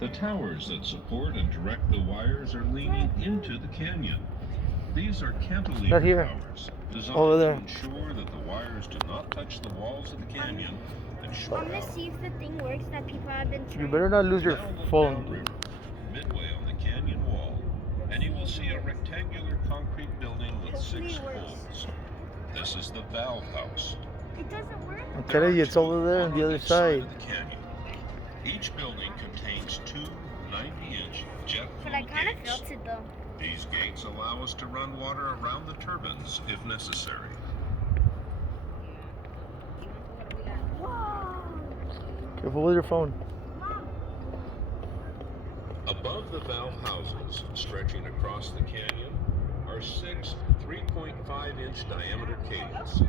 The towers that support and direct the wires are leaning into the canyon. These are Not cantilever here. towers, Over designed there. to ensure that the wires do not touch the walls of the canyon and short I'm gonna power. see if the thing works that people have been trying. You better not lose your Now look phone. downriver, midway on the canyon wall, and you will see a rectangular concrete building with Hopefully 6 it works. holes. This is the valve house. It doesn't work. I'm There telling are you, it's 2, over there on one the other each side side. of the canyon. Each building contains 2 90-inch jet But I flow kind of gates. felt it though. These gates allow us to run water around the turbines if necessary. Whoa! Careful with your phone. Above the valve houses, stretching across the canyon, are 6 3.5-inch diameter cables.